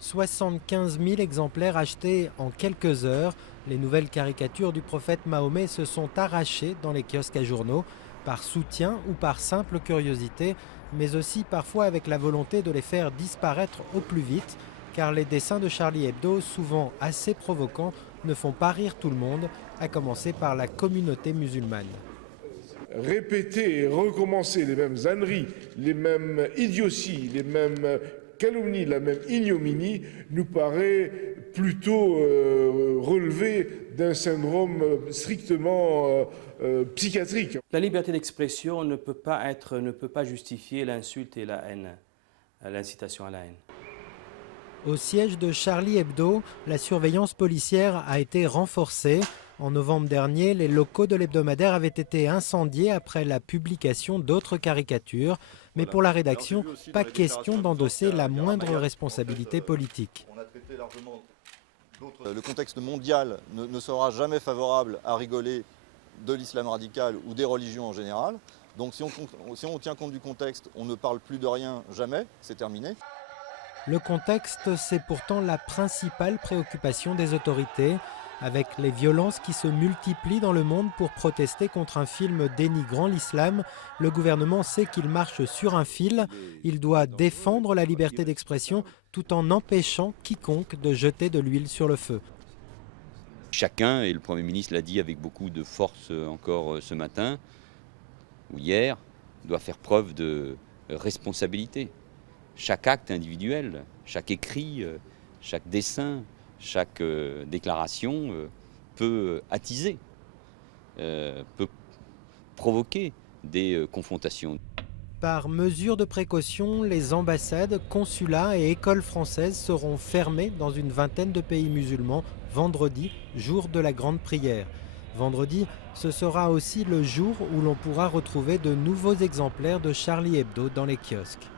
75 000 exemplaires achetés en quelques heures. Les nouvelles caricatures du prophète Mahomet se sont arrachées dans les kiosques à journaux, par soutien ou par simple curiosité, mais aussi parfois avec la volonté de les faire disparaître au plus vite, car les dessins de Charlie Hebdo, souvent assez provoquants, ne font pas rire tout le monde, à commencer par la communauté musulmane. Répéter et recommencer les mêmes âneries, les mêmes idioties, les mêmes calomnies, la même ignominie, nous paraît plutôt relever d'un syndrome strictement psychiatrique. La liberté d'expression ne peut pas justifier l'insulte et la haine, l'incitation à la haine. Au siège de Charlie Hebdo, la surveillance policière a été renforcée. En novembre dernier, les locaux de l'hebdomadaire avaient été incendiés après la publication d'autres caricatures. Mais pour la rédaction, pas question d'endosser la moindre responsabilité politique. Le contexte mondial ne sera jamais favorable à rigoler de l'islam radical ou des religions en général. Donc si on tient compte du contexte, on ne parle plus de rien jamais, c'est terminé. Le contexte, c'est pourtant la principale préoccupation des autorités. Avec les violences qui se multiplient dans le monde pour protester contre un film dénigrant l'islam, le gouvernement sait qu'il marche sur un fil. Il doit défendre la liberté d'expression tout en empêchant quiconque de jeter de l'huile sur le feu. Chacun, et le Premier ministre l'a dit avec beaucoup de force encore ce matin ou hier, doit faire preuve de responsabilité. Chaque acte individuel, chaque écrit, chaque dessin, chaque déclaration peut attiser, peut provoquer des confrontations. Par mesure de précaution, les ambassades, consulats et écoles françaises seront fermées dans une vingtaine de pays musulmans vendredi, jour de la grande prière. Vendredi, ce sera aussi le jour où l'on pourra retrouver de nouveaux exemplaires de Charlie Hebdo dans les kiosques.